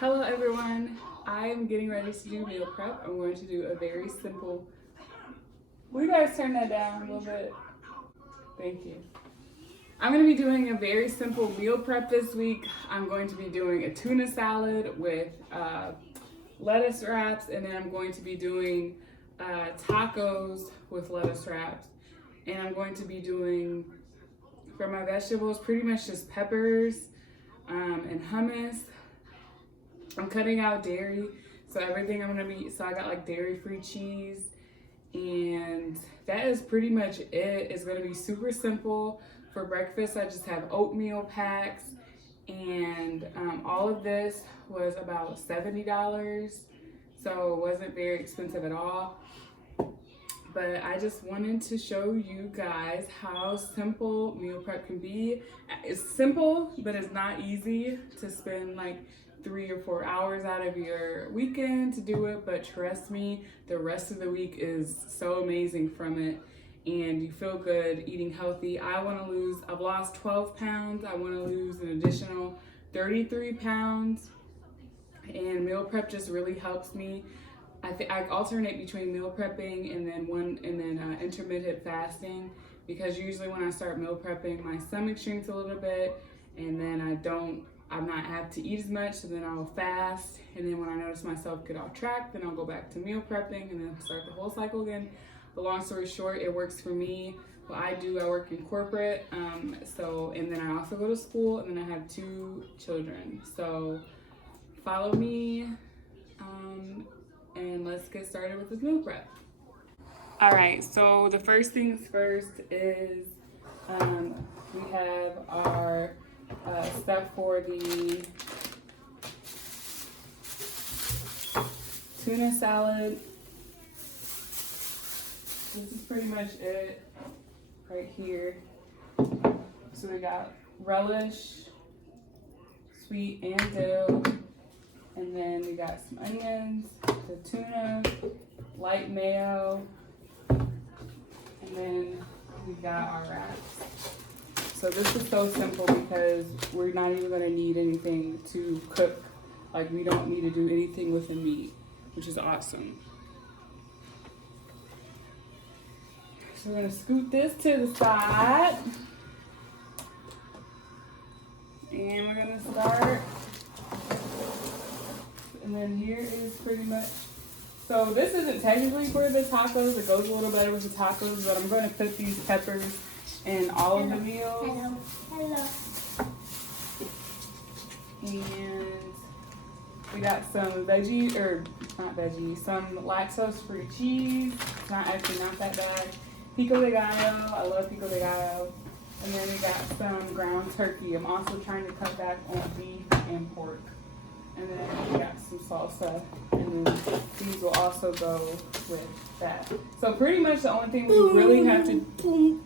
Hello everyone, I am getting ready to do meal prep. I'm going to do a very simple, will you guys turn that down a little bit? Thank you. I'm going to be doing a very simple meal prep this week. I'm going to be doing a tuna salad with lettuce wraps, and then I'm going to be doing tacos with lettuce wraps. And I'm going to be doing, for my vegetables, pretty much just peppers and hummus. I'm cutting out dairy, so everything I'm gonna be, so I got like dairy-free cheese, and that is pretty much it. It's gonna be super simple. For breakfast, I just have oatmeal packs, and all of this was about $70, so it wasn't very expensive at all. But I just wanted to show you guys how simple meal prep can be. It's simple, but it's not easy to spend like 3 or 4 hours out of your weekend to do it, but trust me, the rest of the week is so amazing from it, and you feel good eating healthy. I've lost 12 pounds. I want to lose an additional 33 pounds, and meal prep just really helps me. I alternate between meal prepping and then intermittent fasting, because usually when I start meal prepping, my stomach shrinks a little bit, and then I'm not apt to eat as much, so then I'll fast, and then when I notice myself get off track, then I'll go back to meal prepping and then start the whole cycle again. But long story short, it works for me. What I do, I work in corporate, and then I also go to school, and then I have 2 children. So follow me, and let's get started with this meal prep. All right, so the first things first is we have our stuff for the tuna salad. This is pretty much it right here. So we got relish, sweet and dill, and then we got some onions, the tuna, light mayo, and then we got our wraps. So this is so simple because we're not even gonna need anything to cook. Like, we don't need to do anything with the meat, which is awesome. So we're gonna scoot this to the side. And we're gonna start. And then here is pretty much, so this isn't technically for the tacos. It goes a little better with the tacos, but I'm gonna put these peppers in all of the meals. Hello. And we got some veggie, or not veggie, some lactose-free cheese. It's not that bad. Pico de gallo, I love pico de gallo. And then we got some ground turkey. I'm also trying to cut back on beef and pork. And then we got some salsa, and then these will also go with that. So pretty much the only thing we really have to,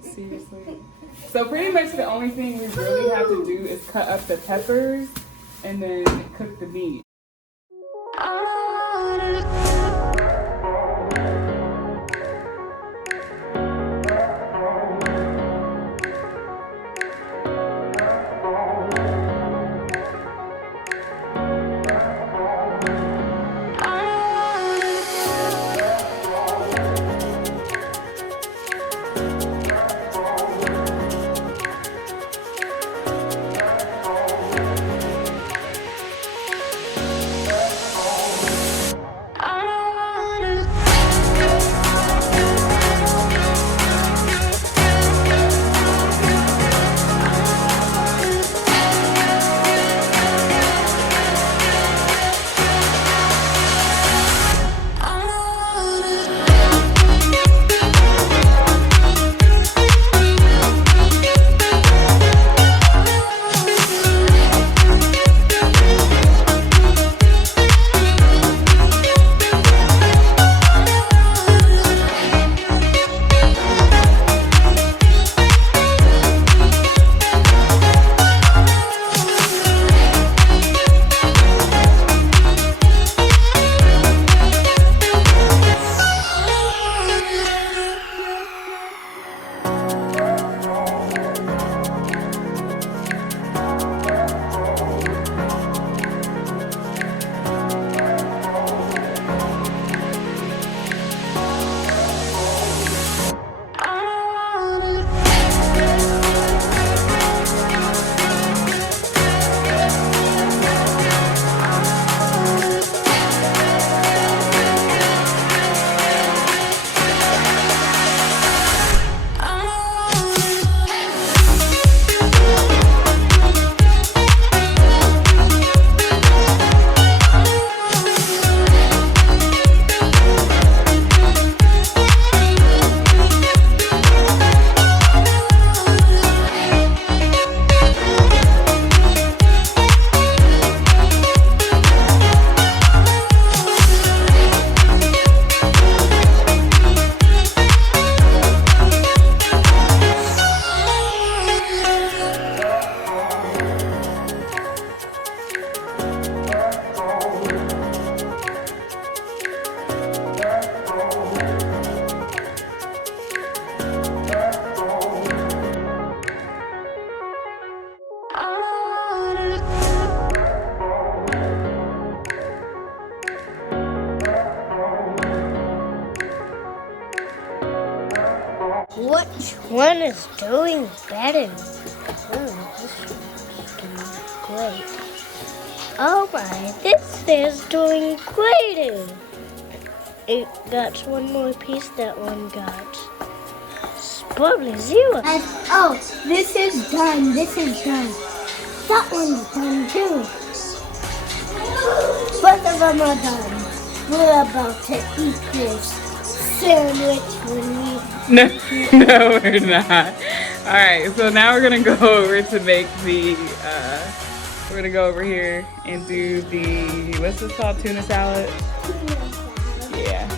seriously. So pretty much the only thing we really have to do is cut up the peppers and then cook the meat. is doing better. Oh, this one's doing great. Oh my, this is doing greater. It got one more piece, that one got. Probably 0. Oh, this is done. This is done. That one's done too. Both of them are done. We're about to eat this sandwich when we... No, we're not. All right, so now we're gonna go over to make the, we're gonna go over here and do the, what's this called, tuna salad? Yeah.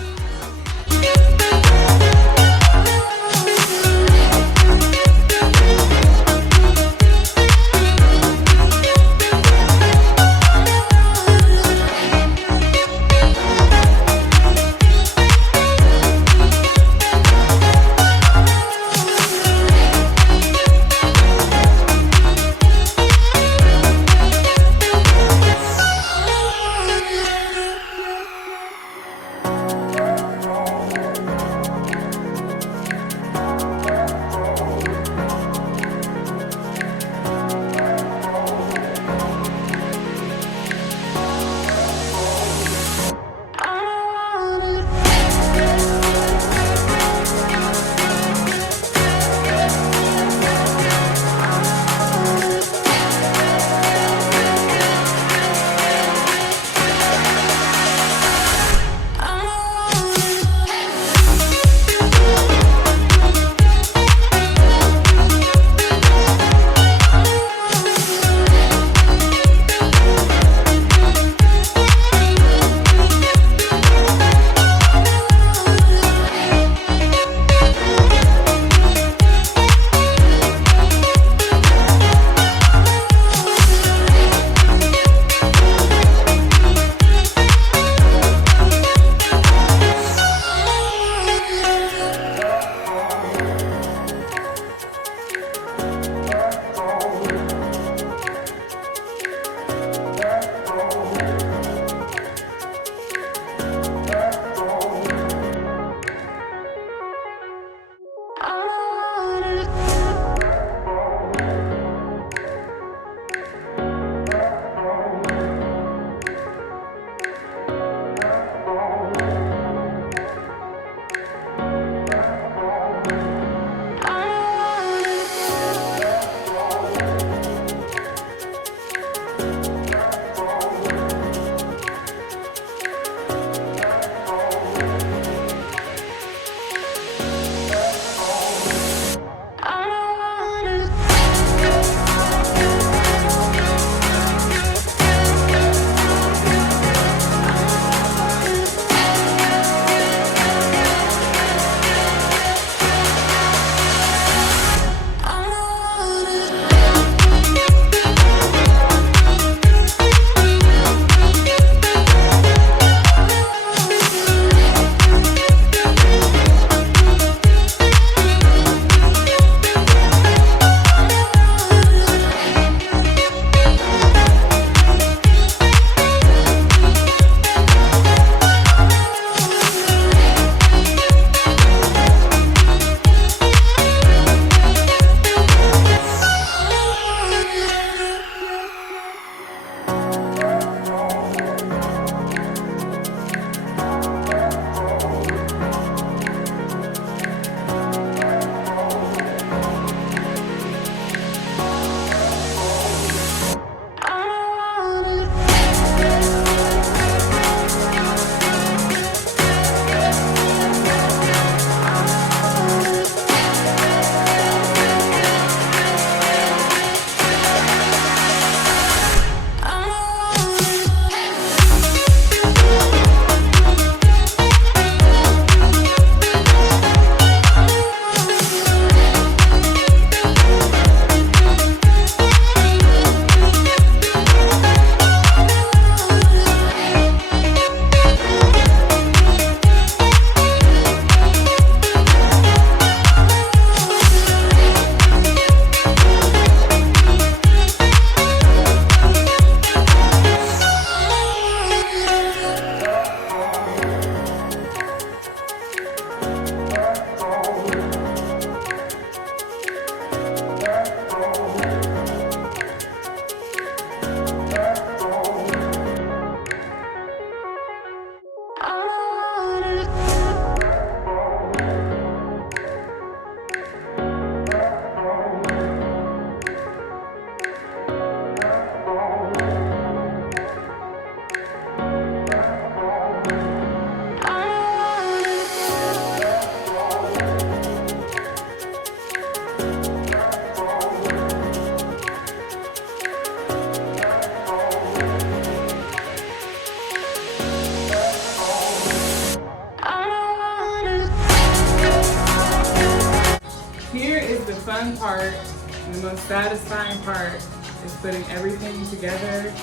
fun part and the most satisfying part is putting everything together.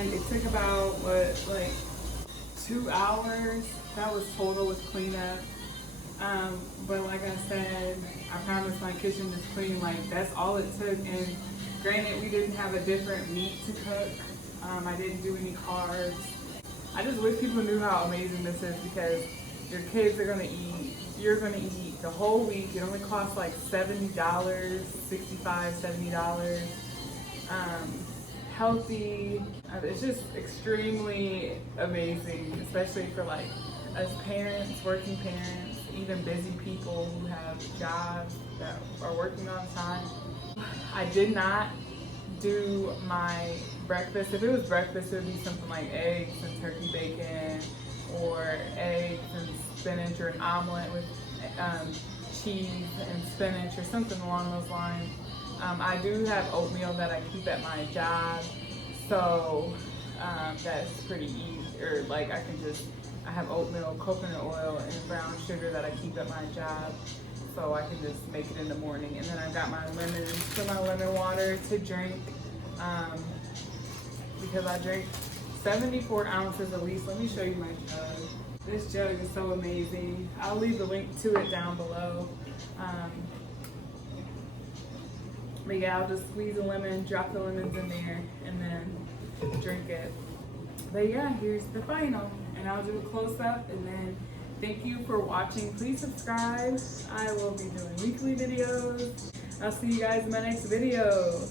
and it took about, like 2 hours. That was total with cleanup. But like I said, I promised my kitchen is clean. Like, that's all it took. And granted, we didn't have a different meat to cook. I didn't do any carbs. I just wish people knew how amazing this is, because your kids are gonna eat, you're gonna eat the whole week. It only costs like $70, $65, $70. Healthy. It's just extremely amazing, especially for like us parents, working parents, even busy people who have jobs that are working on time. I did not do my breakfast. If it was breakfast, it would be something like eggs and turkey bacon, or eggs and spinach, or an omelet with cheese and spinach, or something along those lines. I do have oatmeal that I keep at my job, so that's pretty easy. Or like I have oatmeal, coconut oil, and brown sugar that I keep at my job, so I can just make it in the morning. And then I've got my lemons for my lemon water to drink, because I drink 74 ounces at least. Let me show you my jug. This jug is so amazing. I'll leave the link to it down below. But yeah, I'll just squeeze a lemon, drop the lemons in there, and then drink it. But yeah, here's the final. And I'll do a close-up, and then thank you for watching. Please subscribe. I will be doing weekly videos. I'll see you guys in my next video.